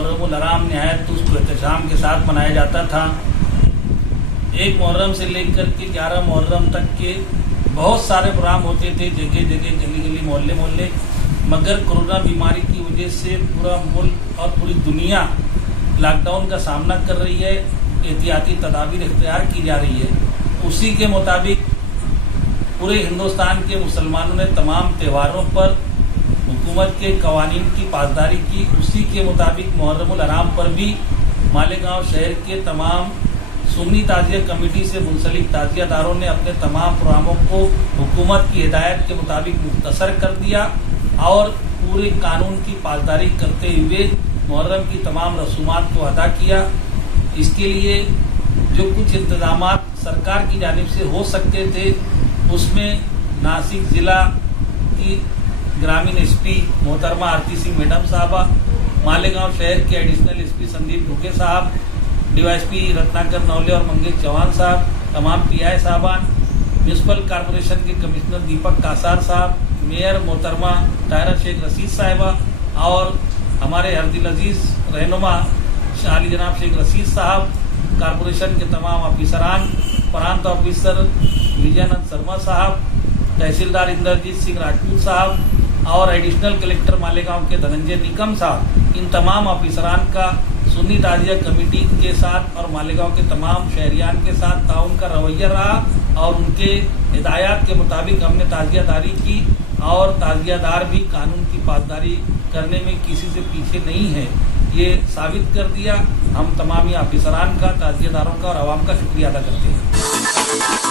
मुहर्रमुल हराम निहायत तुस्त एहतशाम के साथ मनाया जाता था। 1 मुहर्रम से लेकर के 11 मुहर्रम तक के बहुत सारे प्रोग्राम होते थे, जगह जगह, गली गली, मोहल्ले मोहल्ले। मगर कोरोना बीमारी की वजह से पूरा मुल्क और पूरी दुनिया लॉकडाउन का सामना कर रही है, एहतियाती तदाबीर इख्तियार की जा रही है। उसी के मुताबिक पूरे हिंदुस्तान के मुसलमानों ने तमाम त्योहारों पर हुकूमत के कवानीन की पासदारी की। उसी के मुताबिक मुहर्रमुल हराम पर भी मालेगांव शहर के तमाम सुन्नी ताजिया कमेटी से मुंसलिक ताजियादारों ने अपने तमाम प्रोग्रामों को हुकूमत की हिदायत के मुताबिक मुख्तसर कर दिया और पूरे कानून की पासदारी करते हुए मुहर्रम की तमाम रसूमात को अदा किया। इसके लिए जो कुछ इंतजामात सरकार की जानिब से हो सकते थे, उसमें नासिक ज़िला की ग्रामीण एसपी मोहतरमा आरती सिंह मैडम साहबा, मालेगांव शहर के एडिशनल एसपी संदीप ढुके साहब, डीवाईएसपी रत्नाकर नौले और मंगेश चौहान साहब, तमाम पीआई साहबान, म्यूनसिपल कॉरपोरेशन के कमिश्नर दीपक कासार साहब, मेयर मोहतरमा ताहिरा शेख रशीद साहिबा और हमारे हरदिल अजीज रहनुमा शाली जनाब शेख रशीद साहब, कॉरपोरेशन के तमाम ऑफिसरान, प्रांत ऑफिसर विजयानंद शर्मा साहब, तहसीलदार इंद्रजीत सिंह राजपूत साहब और एडिशनल कलेक्टर मालेगांव के धनंजय निकम साहब, इन तमाम ऑफिसरान का सुन्नी ताजिया कमेटी के साथ और मालेगांव के तमाम शहरियान के साथ ताउन का रवैया रहा और उनके हिदायत के मुताबिक हमने ताजियादारी की और ताजियादार भी कानून की पासदारी करने में किसी से पीछे नहीं है, ये साबित कर दिया। हम तमामी ऑफिसरान का, ताजियादारों का और आवाम का शुक्रिया अदा करते हैं।